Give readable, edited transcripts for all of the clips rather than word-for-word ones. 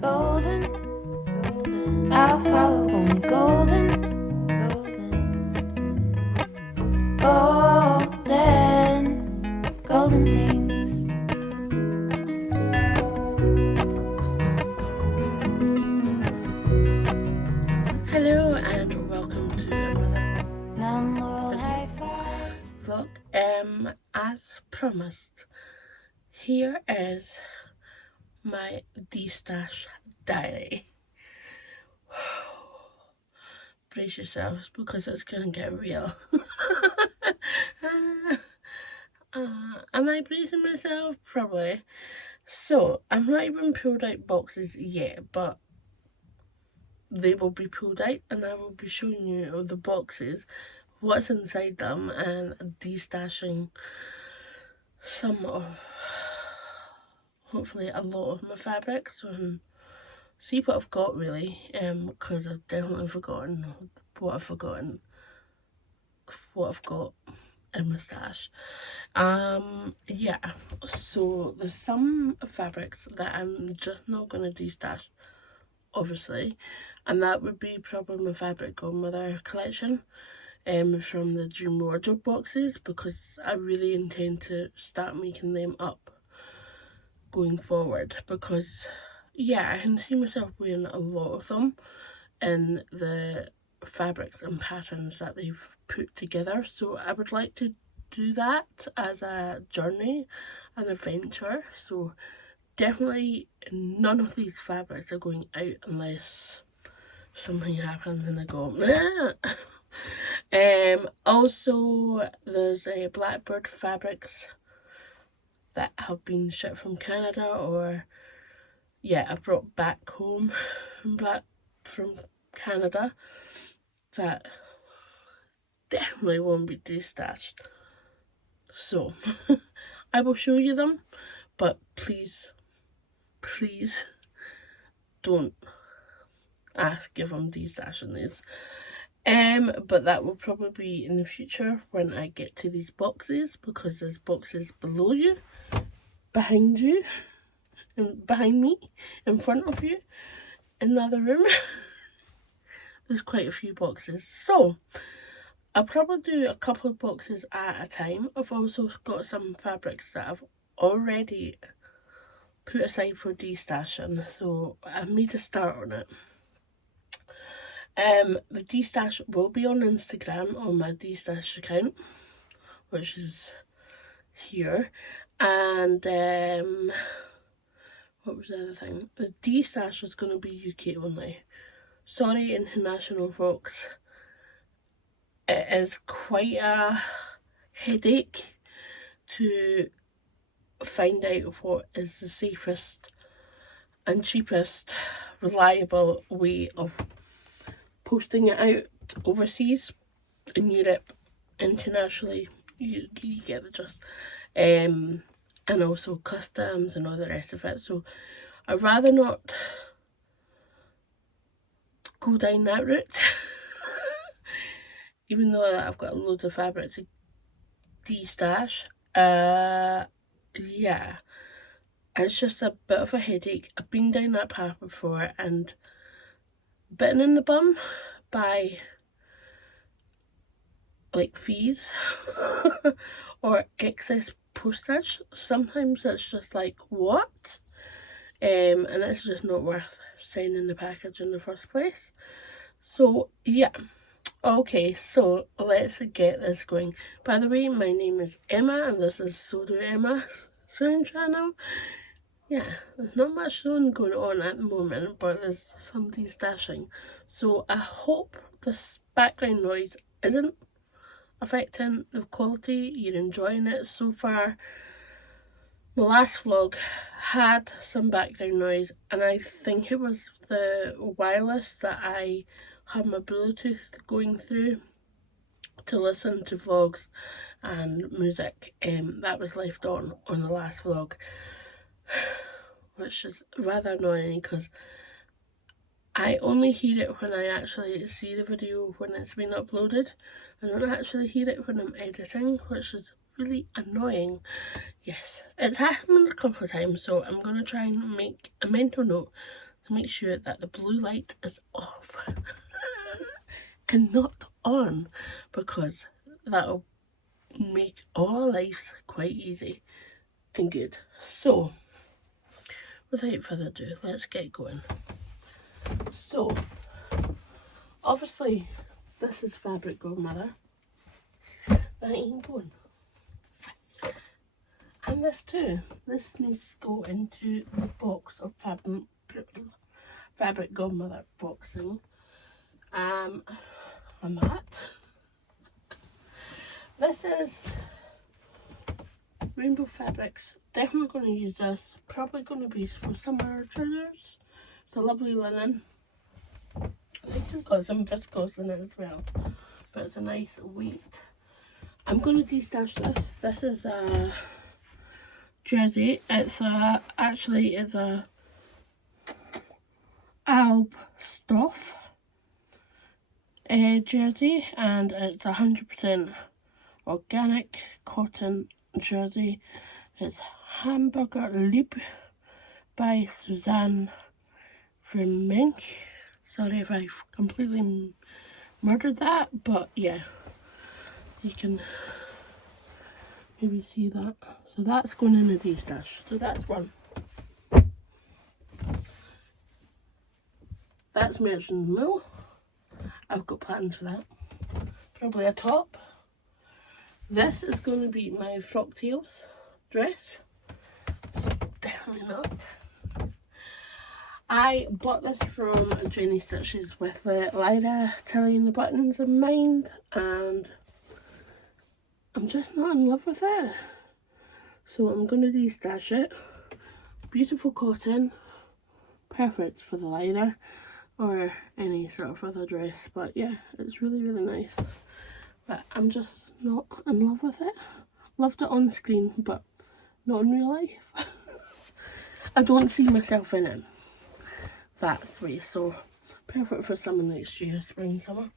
golden, golden. I'll follow only golden, golden, golden, golden things. Hello and welcome to another Mount Laurel High Five. vlog. As promised, here is my Destash diary. Brace yourselves because it's gonna get real. Am I bracing myself? Probably. So, I'm not even pulled out boxes yet, but they will be pulled out and I will be showing you the boxes, what's inside them, and destashing some of, hopefully a lot of my fabrics, and see what I've got really, because I've definitely forgotten what I've got in my stash. Yeah, so there's some fabrics that I'm just not going to destash, obviously, and that would be probably my fabric godmother collection from the Dream Wardrobe boxes, because I really intend to start making them up going forward, because yeah, I can see myself wearing a lot of them in the fabrics and patterns that they've put together. So I would like to do that as a journey, an adventure. So definitely none of these fabrics are going out unless something happens and I go also there's a Blackbird fabrics that have been shipped from Canada, or yeah, I brought back home from Canada, that definitely won't be destashed. So I will show you them, but please don't ask if I'm destashing these. But that will probably be in the future when I get to these boxes, because there's boxes below you, behind you, and behind me, in front of you, in the other room. There's quite a few boxes, so I'll probably do a couple of boxes at a time. I've also got some fabrics that I've already put aside for destashing, so I made a start on it. The destash will be on Instagram on my destash account, which is here, and what was the other thing? The destash is going to be UK only. Sorry, international folks. It is quite a headache to find out what is the safest and cheapest reliable way of posting it out overseas, in Europe, internationally. You get the gist. And also customs and all the rest of it. So I'd rather not go down that route. Even though I've got loads of fabric to destash. Yeah, it's just a bit of a headache. I've been down that path before and bitten in the bum by like fees or excess postage. Sometimes it's just like, what? And it's just not worth sending the package in the first place. So yeah, okay, so let's get this going. By the way, my name is Emma and this is So Do Emma's sewing channel. Yeah, there's not much sewing going on at the moment, but there's some destashing. So I hope this background noise isn't affecting the quality. You're enjoying it so far. My last vlog had some background noise, and I think it was the wireless that I had my Bluetooth going through to listen to vlogs and music, that was left on the last vlog, which is rather annoying because I only hear it when I actually see the video when it's been uploaded. I don't actually hear it when I'm editing, which is really annoying. Yes, it's happened a couple of times, so I'm going to try and make a mental note to make sure that the blue light is off and not on, because that'll make all our lives quite easy and good. So without further ado, let's get going. So obviously this is fabric godmother, that ain't going. And this too, this needs to go into the box of fabric godmother boxing. And that. This is Rainbow Fabrics. Definitely going to use this. Probably going to be for summer triggers. It's a lovely linen. I think it's got some viscose in it as well, but it's a nice weight. I'm going to destash this. This is a jersey. It's a alb stuff jersey, and it's 100% organic cotton jersey. It's Hamburger Lieb by Suzanne Vermink. Sorry if I've completely murdered that, but yeah, you can maybe see that. So that's going in the destash. So that's one. That's Merchant Mill. I've got plans for that. Probably a top. This is going to be my frocktails dress. So definitely not. I bought this from Jenny Stitches with the Lyra Tilly and the buttons in mind, and I'm just not in love with it. So I'm going to destash it. Beautiful cotton. Perfect for the Lyra or any sort of other dress, but yeah, it's really, really nice. But I'm just not in love with it. Loved it on screen, but not in real life. I don't see myself in it. That's the way, so perfect for summer next year, spring, summer.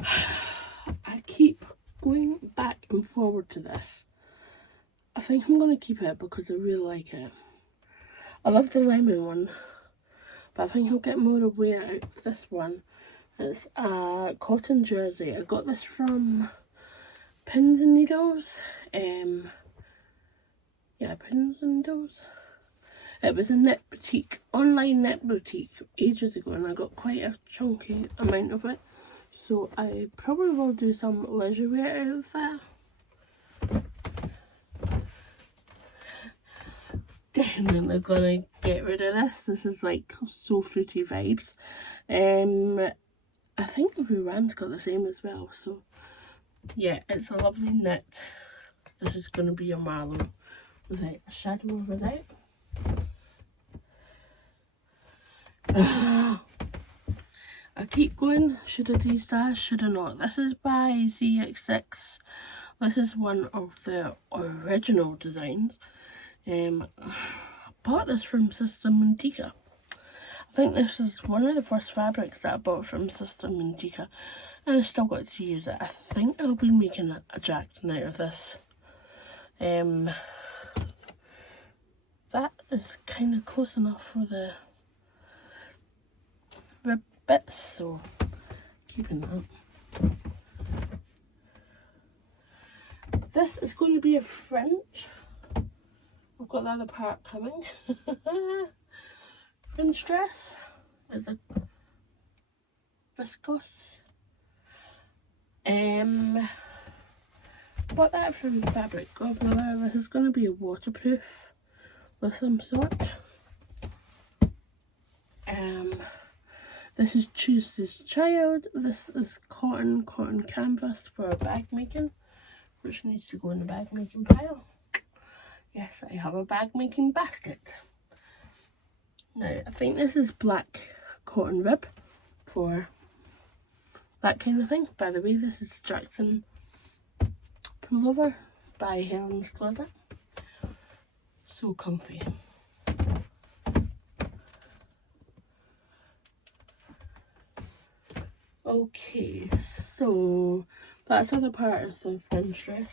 I keep going back and forward to this. I think I'm going to keep it because I really like it. I love the lemon one, but I think I'll get more of wear out of this one. It's a cotton jersey. I got this from Pins and Needles. Yeah, Pins and Needles. It was a knit boutique, online knit boutique ages ago, and I got quite a chunky amount of it. So I probably will do some leisure wear out of that. Definitely gonna get rid of this. This is like so fruity vibes. I think Ruan's got the same as well. So yeah, it's a lovely knit. This is gonna be a Marlowe without a shadow of a doubt. I keep going. Should I destash? Should I not? This is by ZX6. This is one of the original designs. I bought this from Sister Mantica. I think this is one of the first fabrics that I bought from Sister Mantica, and I still got to use it. I think I'll be making a jacket out of this. That is kind of close enough for the rib bits, so keeping that. This is going to be a fringe. I've got the other part coming. Fringe dress. It's a viscose. Bought that from Fabric Godmother. This is going to be a waterproof of some sort. This is Tuesday's Child. This is cotton canvas for bag making, which needs to go in the bag making pile. Yes, I have a bag making basket. Now, I think this is black cotton rib for that kind of thing. By the way, this is Jackson Pullover by Helen's Closet. So comfy. Okay, so that's the other part of the fringe dress.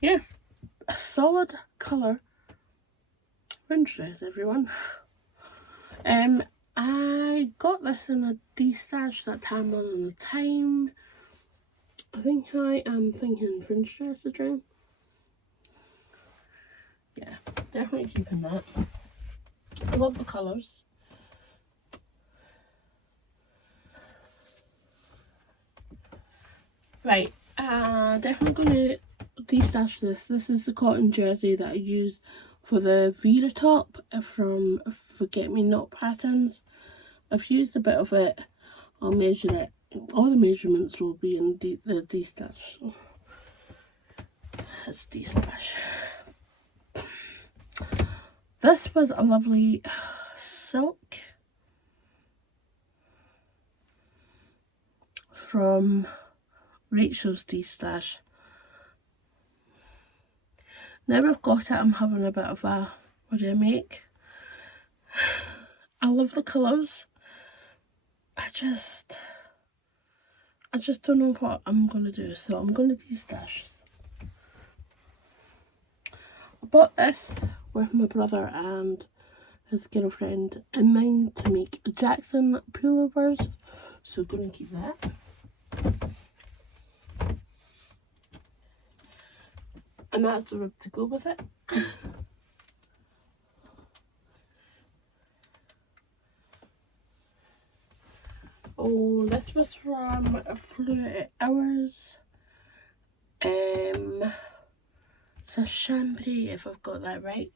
Yes, a solid colour fringe dress, everyone. I got this in a destash that time on the time. I think I am thinking fringe dress again. Yeah, definitely keeping that. I love the colours. Right, definitely going to destash this. This is the cotton jersey that I use for the Vera top from Forget Me Not Patterns. I've used a bit of it. I'll measure it. All the measurements will be in the destash. So that's destash. This was a lovely silk from Rachel's destash. Now I've got it, I'm having a bit of a, what do I make? I love the colours. I just don't know what I'm going to do, so I'm going to destash. I bought this with my brother and his girlfriend in mind to make Jackson pullovers, so going to keep that. And that's the rib to go with it. Oh, this was from Fluid Hours. It's a chambray, if I've got that right.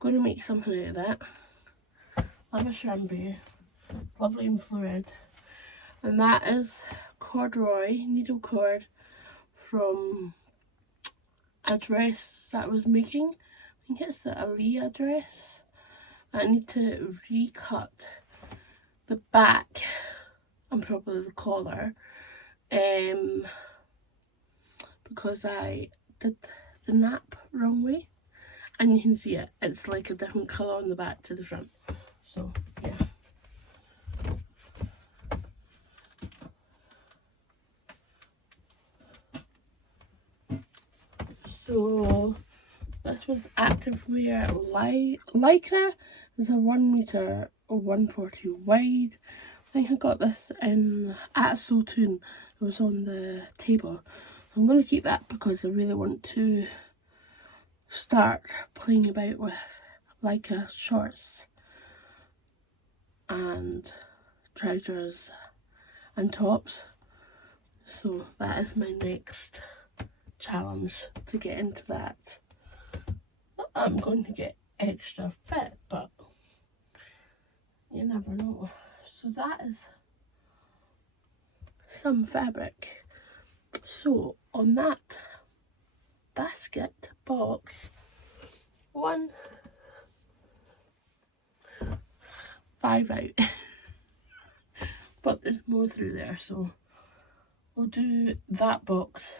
Going to make something out of that. Love a chambray. Lovely and fluid. And that is corduroy, needle cord from a dress that I was making. I think it's the Aaliyah dress. I need to recut the back and probably the collar because I did the nap wrong way, and you can see it, it's like a different colour on the back to the front, so yeah. So this was activewear lycra. It's a 1 meter or 140 wide. I think I got this in at Sotoon. It was on the table. I'm going to keep that because I really want to start playing about with lycra shorts and trousers and tops. So that is my next challenge, to get into that. I'm going to get extra fit, but you never know. So that is some fabric. So on that basket box, 5 out. But there's more through there, so we'll do that box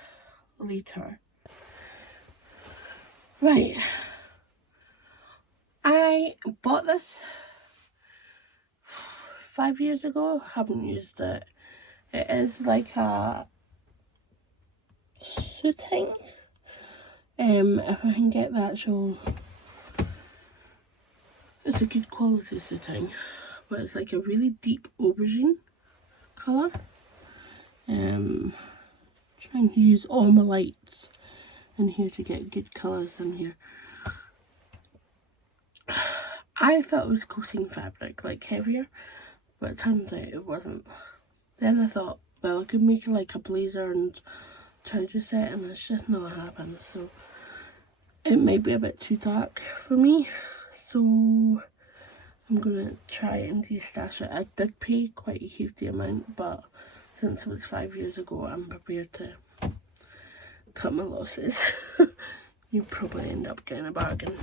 later. Right, I bought this 5 years ago, haven't used it. It is like a suiting, if I can get the actual, it's a good quality suiting, but it's like a really deep aubergine colour. Trying to use all my lights in here to get good colours in here. I thought it was coating fabric, like heavier, but it turns out it wasn't. Then I thought, well, I could make it like a blazer and trouser set, and it's just not happened, so it might be a bit too dark for me, so I'm gonna try and destash it. I did pay quite a hefty amount, but since it was 5 years ago, I'm prepared to cut my losses. You probably end up getting a bargain.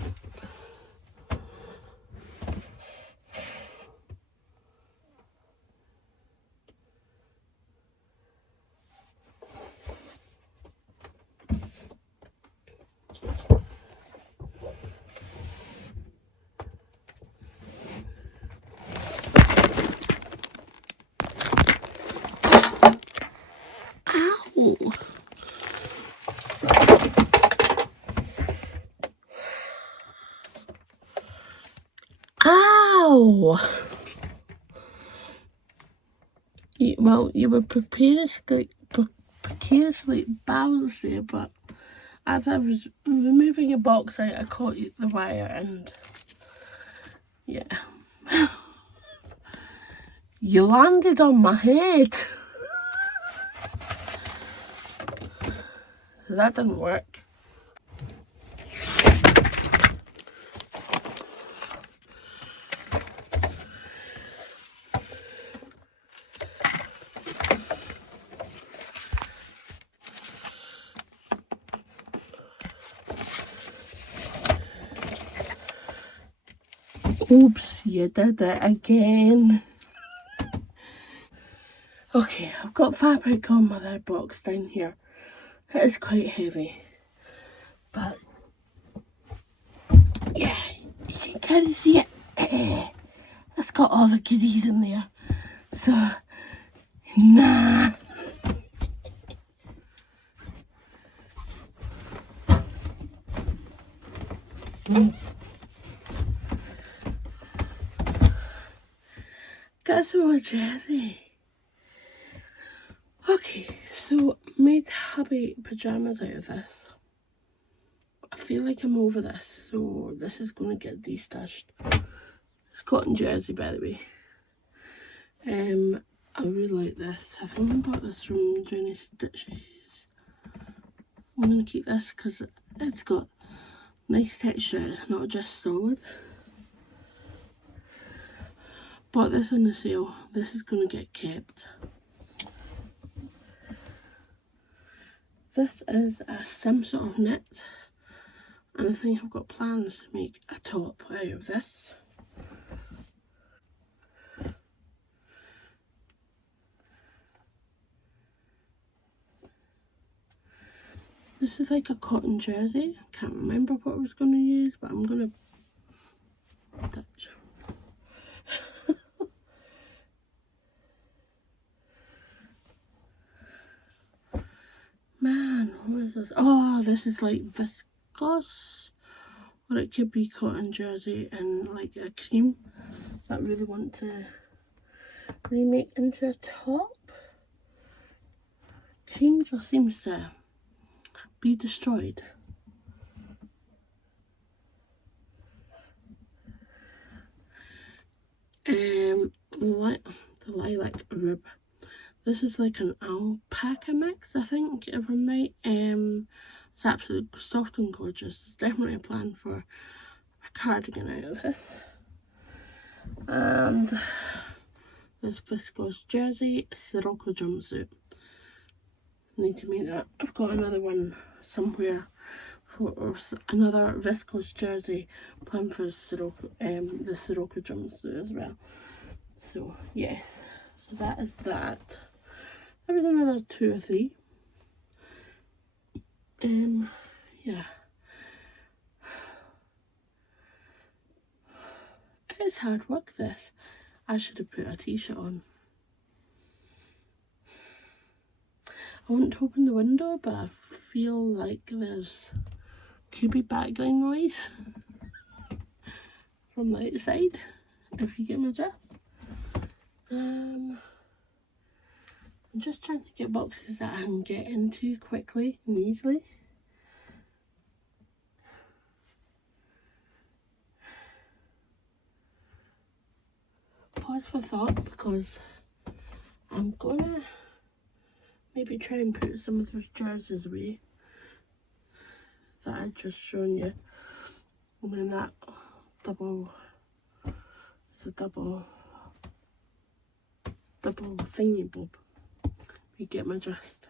Ow! Ow! You were precariously balanced there, but as I was removing a box out, I caught the wire and yeah. You landed on my head. That didn't work. Oops, you did it again. Okay, I've got fabric on my other box down here. It is quite heavy, but yeah, you can see it. It's got all the goodies in there. So, nah. Got some more jersey. Okay, so made hubby pyjamas out of this. I feel like I'm over this, so this is going to get destashed. It's cotton jersey, by the way. I really like this. I think I bought this from Johnny Stitches. I'm going to keep this because it's got nice texture, it's not just solid. Bought this on the sale. This is going to get kept. This is some sort of knit, and I think I've got plans to make a top out of this. This is like a cotton jersey. I can't remember what I was going to use, but I'm going to touch. Man, what is this? Oh, this is like viscose, or it could be cotton jersey and like a cream that I really want to remake into a top. Cream just seems to be destroyed. The lilac rib. This is like an alpaca mix, I think, if I'm right. It's absolutely soft and gorgeous. It's definitely a plan for a cardigan out of this. And this viscose jersey, Sirocco jumpsuit. Need to make that. I've got another one somewhere for another viscose jersey planned for Sirocco, the Sirocco jumpsuit as well. So yes, so that is that. There was another 2 or 3. Yeah. It's hard work, this. I should have put a t-shirt on. I want to open the window, but I feel like could be background noise from the outside, if you get my drift. I'm just trying to get boxes that I can get into quickly and easily. Pause for thought, because I'm gonna maybe try and put some of those jerseys away that I've just shown you. And then that it's a double thingy bob. You get my gist.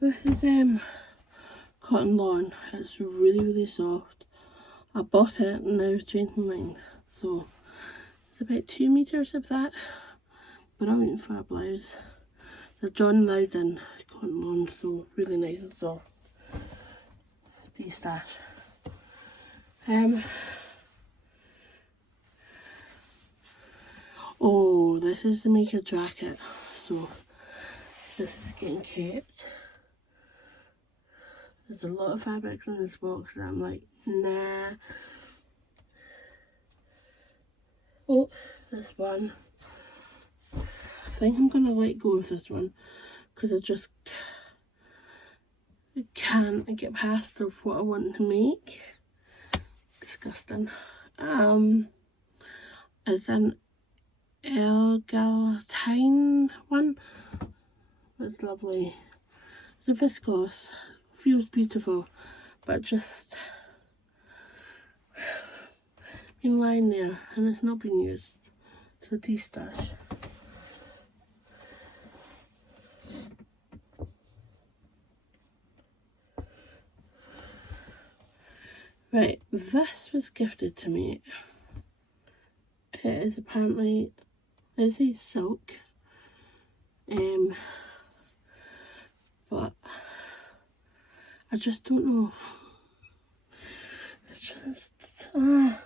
This is cotton lawn. It's really soft. I bought it and now I've changed my mind. So it's about 2 meters of that. Brilliant for a blouse. The John Loudon cotton on, so really nice and soft. Destash. Oh, this is to make a jacket, so this is getting kept. There's a lot of fabrics in this box that I'm like, nah. Oh, this one. I think I'm gonna let go of this one because I just can't get past of what I want to make. Disgusting. It's an Elgatine one. It's lovely. It's a viscose. Feels beautiful, but just been lying there and it's not been used. So Destash. Right, this was gifted to me. It is apparently, is a silk, but I just don't know. It's just, I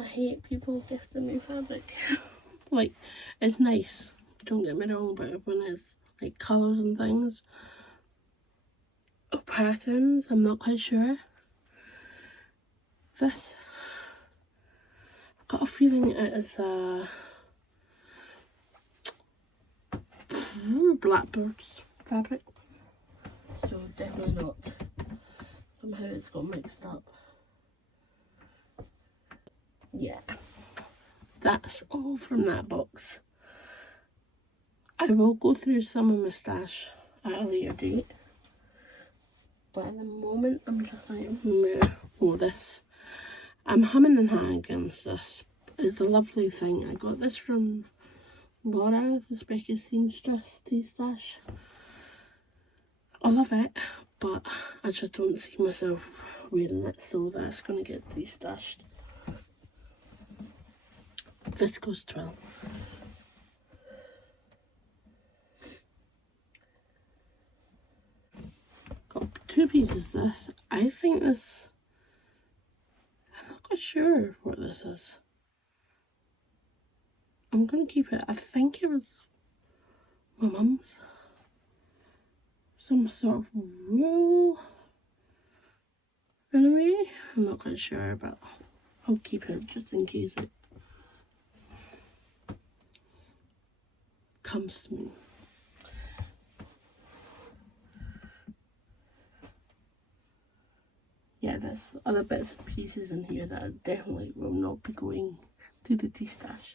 hate people gifting me fabric. Like, it's nice, don't get me wrong, but when it's like colours and things, or patterns, I'm not quite sure. This, I've got a feeling it is a Blackbird's fabric, so definitely not. Somehow it's got mixed up. Yeah, that's all from that box. I will go through some of my stash at a later date, but at the moment I'm just like, meh. Oh, this. I'm humming and hawing against this. It's a lovely thing. I got this from Laura, the Specky Seamstress Destash. I love it, but I just don't see myself wearing it, so that's going to get destashed. Viscose twill. Got 2 pieces of this. I think this, I'm not quite sure what this is. I'm going to keep it. I think it was my mum's. Some sort of wool. Anyway, I'm not quite sure, but I'll keep it just in case it comes to me. Yeah, there's other bits and pieces in here that I definitely will not be going to the Destash.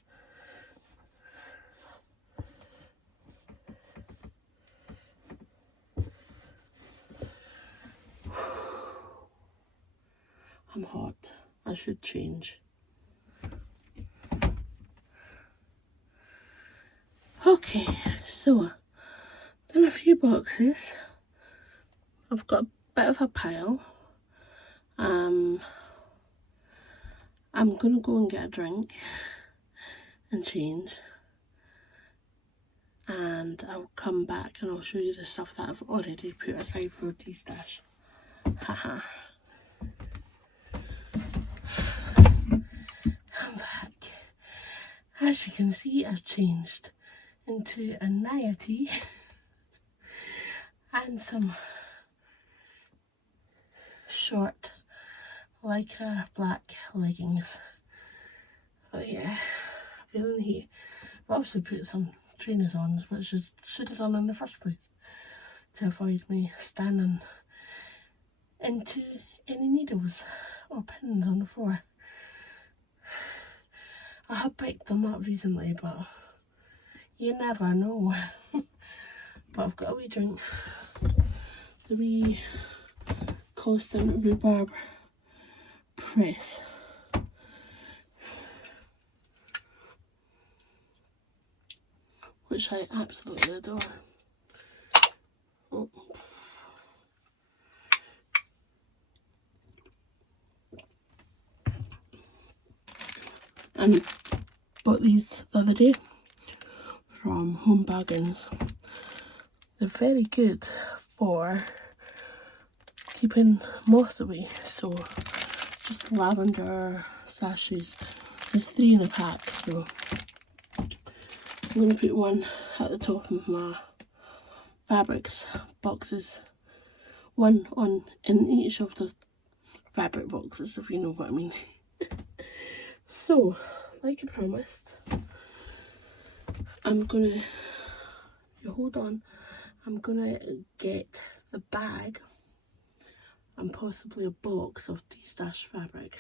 I'm hot. I should change. Okay, so done a few boxes. I've got a bit of a pile. I'm gonna go and get a drink and change, and I'll come back and I'll show you the stuff that I've already put aside for Destash. Haha. I'm back. As you can see, I've changed into a Naya Tee and some short lycra black leggings. But yeah, feeling the heat. I've obviously put some trainers on, which I should have done in the first place to avoid me standing into any needles or pins on the floor. I have picked them up recently, but you never know. But I've got a wee drink. The wee constant rhubarb press. Which I absolutely adore. Oh. And bought these the other day from Home Bargains. they're very good for keeping moss away. So just lavender sachets. There's 3 in a pack, so I'm going to put one at the top of my fabrics boxes, one on in each of the fabric boxes, if you know what I mean. So, like I promised, I'm gonna, hold on, I'm gonna get the bag and possibly a box of Destash fabric.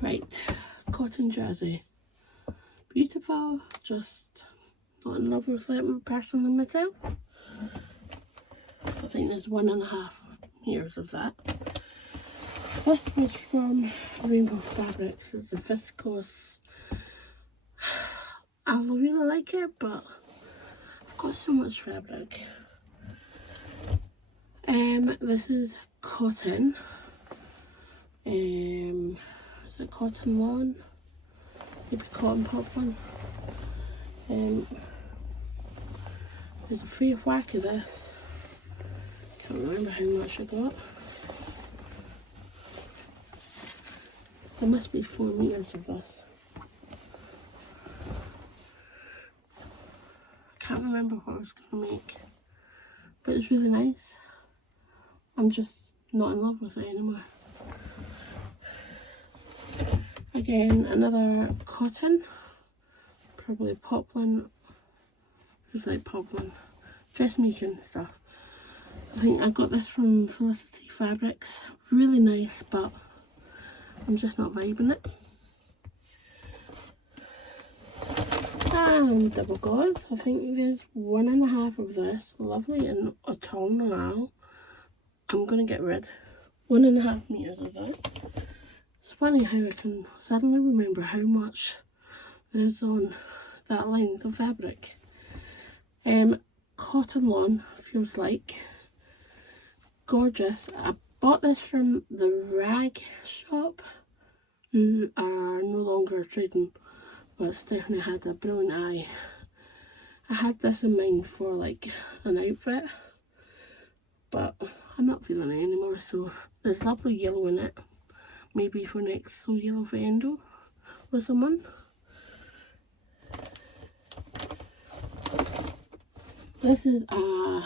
Right, cotton jersey. Beautiful, just not in love with it personally myself. I think there's 1.5 meters of that. This was from Rainbow Fabrics. It's a viscose. I really like it, but I've got so much fabric. This is cotton. Is it cotton lawn? Maybe cotton poplin. There's a free whack of this. Can't remember how much I got. There must be 4 meters of this. I can't remember what I was going to make, but it's really nice. I'm just not in love with it anymore. Again, another cotton, probably poplin. It's like poplin, dressmaking stuff. I think I got this from Felicity Fabrics. Really nice, but I'm just not vibing it. And double gauze. I think there's 1.5 of this. Lovely and autumnal. I'm gonna get rid. 1.5 meters of that. It's funny how I can suddenly remember how much there is on that length of fabric. Cotton lawn feels like. Gorgeous. I bought this from the rag shop, who are no longer trading, but Stephanie had a brilliant eye. I had this in mind for like an outfit, but I'm not feeling it anymore, so there's lovely yellow in it. Maybe for next So Yellow for Endo or someone. This is a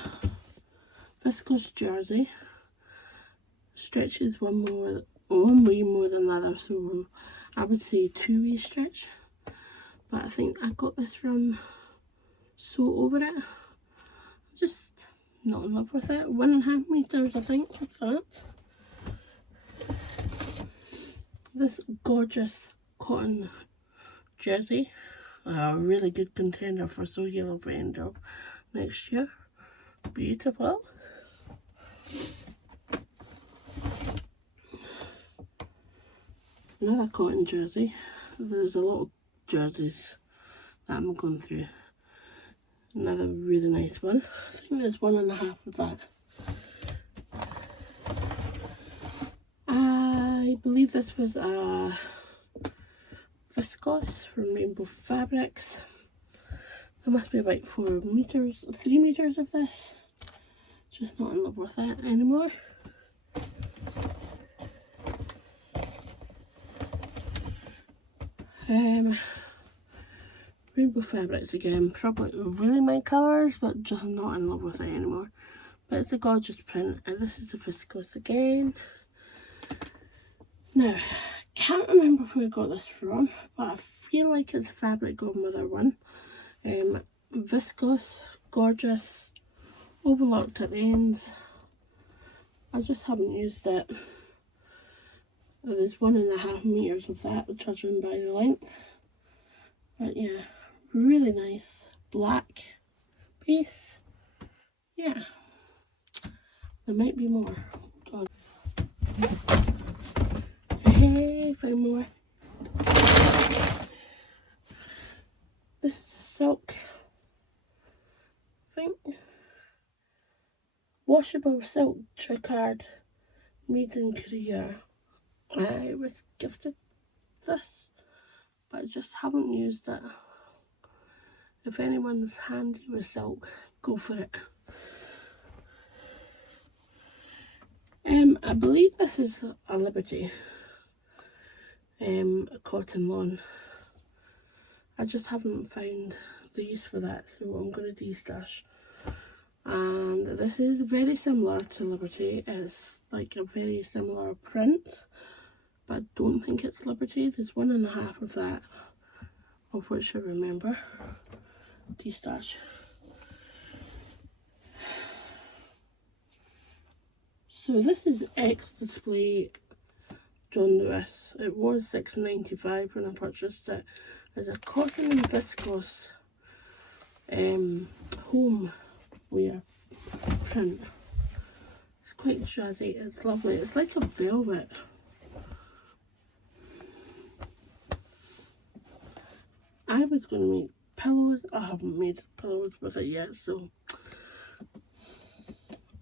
viscose jersey. Stretches one way more than the other, so I would say 2-way stretch. But I think I got this from Sew Over It. I'm just not in love with it. 1.5 meters, I think, of that. This gorgeous cotton jersey, a really good contender for So Yellow for Endo next year. Beautiful. Another cotton jersey. There's a lot of jerseys that I'm going through. Another really nice one. I think there's 1.5 of that. I believe this was a viscose from Rainbow Fabrics. There must be about 4 meters, 3 meters of this. Just not in love with it anymore. Rainbow Fabrics again, probably really my colours, but just not in love with it anymore. But it's a gorgeous print, and this is a viscose again. Now, can't remember where I got this from, but I feel like it's a Fabric Godmother one. Viscose, gorgeous, overlocked at the ends. I just haven't used it. There's 1.5 meters of that, judging by the length. But yeah, really nice black piece. Yeah, there might be more. Hold on. Hey, found more. silk, I think. Washable silk tricard, made in Korea. I was gifted this, but I just haven't used it. If anyone's handy with silk, go for it. I believe this is a Liberty a cotton lawn. I just haven't found these for that, so I'm going to destash. And this is very similar to Liberty. It's like a very similar print, but I don't think it's Liberty. There's 1.5 of that, of which I remember. Destash. So this is X Display John Lewis. It was $6.95 when I purchased it. It's a cotton and viscose home wear print. It's quite jazzy. It's lovely. It's like a velvet. I was going to make pillows. I haven't made pillows with it yet, so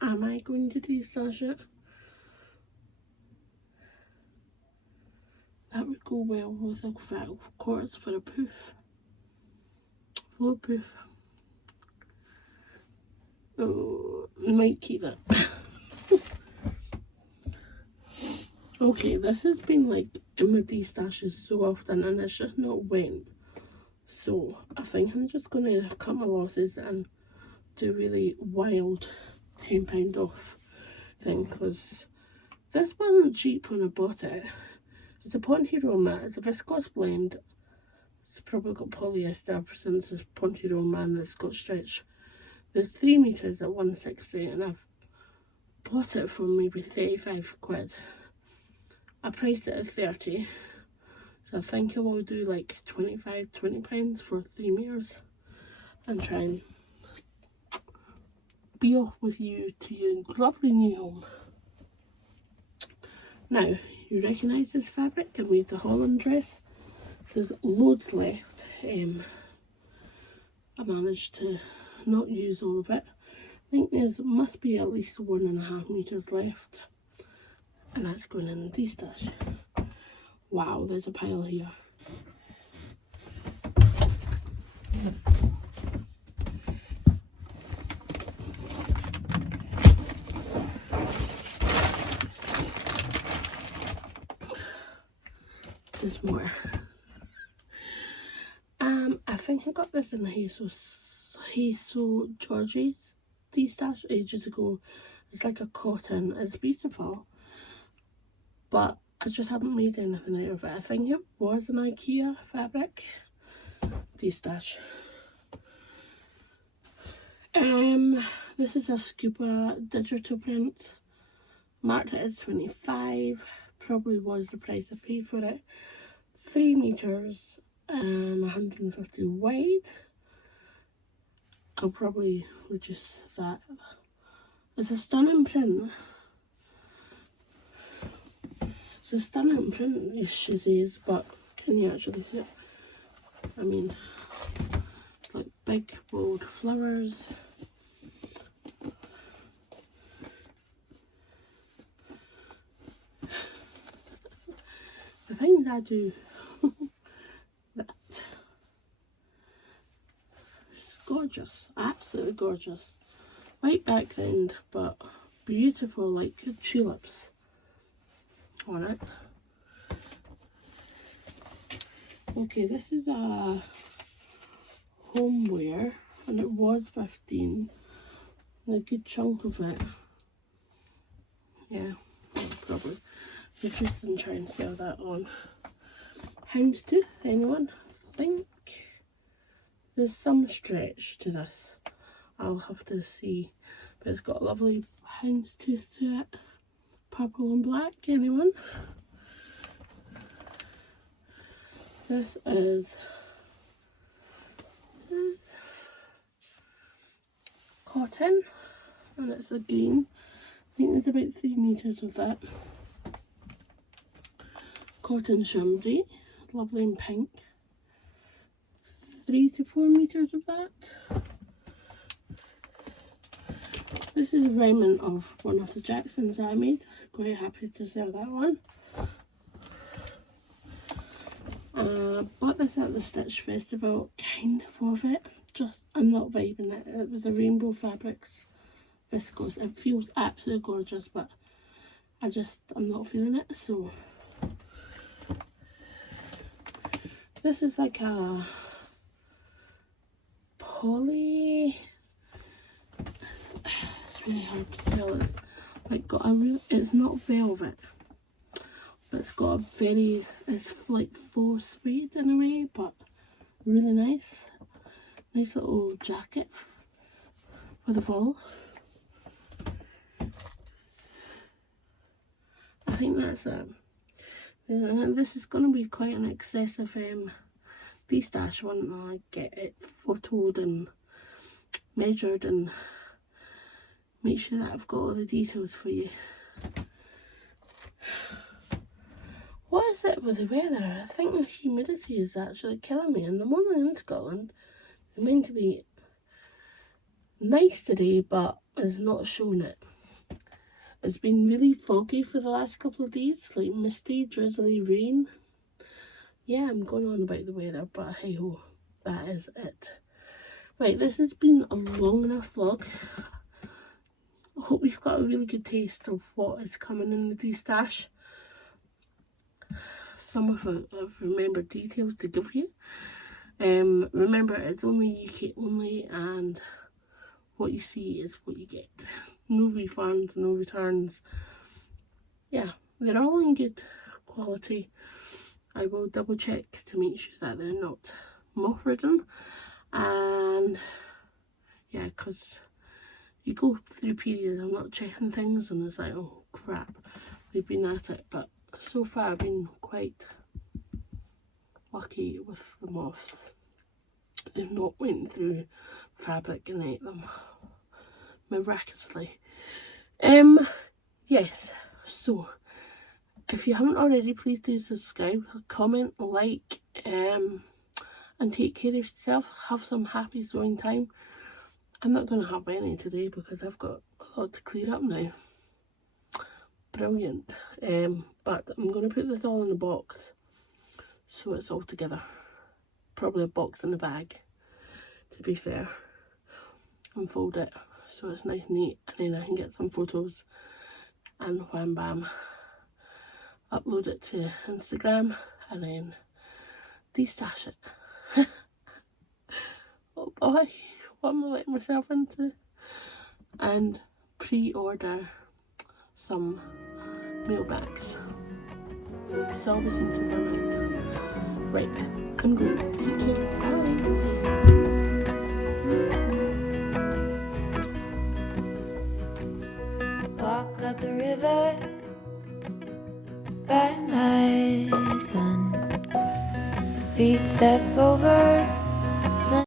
am I going to destash it? That would go well with a fat quartz for a poof. Floor poof. Oh, might keep that. Okay, this has been like in my destashes so often and it's just not went. So I think I'm just going to cut my losses and do a really wild £10 off thing, because this wasn't cheap when I bought it. It's a Ponte-Roma, it's a viscose blend. It's probably got polyester since it's Ponte-Roma and it's got stretch. There's 3 meters at 160 and I've bought it for maybe 35 quid. I priced it at 30, so I think I will do like £20 for 3 meters and try and be off with you to your lovely new home. Now, you recognise this fabric? I made the Holland dress. There's loads left. I managed to not use all of it. I think there must be at least 1.5 meters left. And that's going in the destash. Wow, there's a pile here. There's more. I think I got this in the Hazel Georgie's destash ages ago. It's like a cotton. It's beautiful, but I just haven't made anything out of it. I think it was an IKEA fabric destash. This is a Scuba digital print. Marked it as 25. Probably was the price I paid for it. 3 meters and 150 wide. I'll probably reduce that. It's a stunning print. It's a stunning print, she says, but can you actually see it? I mean, it's like big bold flowers. The things I do. That. It's gorgeous, absolutely gorgeous. White background, but beautiful, like tulips on it. Okay, this is a homeware, and it was 15, and a good chunk of it. Yeah, I'll probably reduce and try and sell that on. Houndstooth, anyone? Think there's some stretch to this. I'll have to see, but it's got a lovely houndstooth to it. Purple and black, anyone? This is cotton, and it's a green. I think there's about 3 meters of that. Cotton chambray, lovely in pink. 3 to 4 meters of that. This is a remnant of one of the Jacksons I made. Quite happy to sell that one. Bought this at the Stitch Festival, kind of it. Just, I'm not vibing it. It was a Rainbow Fabrics viscose. It feels absolutely gorgeous, but I'm not feeling it, so. This is like a poly, it's really hard to tell. It's like got a real, it's not velvet, but it's got a very, it's like faux suede in a way, but really nice. Nice little jacket for the fall. I think that's it. This is going to be quite an excessive destash one. I get it photoed and measured and make sure that I've got all the details for you. What is it with the weather? I think the humidity is actually killing me. And the morning in Scotland is meant to be nice today, but it's not showing it. It's been really foggy for the last couple of days, like misty, drizzly rain. Yeah, I'm going on about the weather, but hey ho, that is it. Right, this has been a long enough vlog. I hope you've got a really good taste of what is coming in the destash. Some of it I've remembered details to give you. Remember, it's only UK only, and what you see is what you get. No refunds, no returns. Yeah, they're all in good quality. I will double check to make sure that they're not moth ridden. And yeah, because you go through periods of not checking things and it's like, oh crap, we've been at it. But so far I've been quite lucky with the moths. They've not went through fabric and ate them miraculously. Yes, so if you haven't already, please do subscribe, comment, like, and take care of yourself. Have some happy sewing time. I'm not going to have any today because I've got a lot to clear up now. Brilliant. But I'm going to put this all in a box so it's all together. Probably a box in a bag, to be fair, and fold it so it's nice and neat, and then I can get some photos and wham bam, upload it to Instagram and then destash it. Oh boy, what am I letting myself into? And pre-order some mail bags because I always seem to run out. Right, I'm going. Take care. Bye. Walk up the river by my son. Feet step over.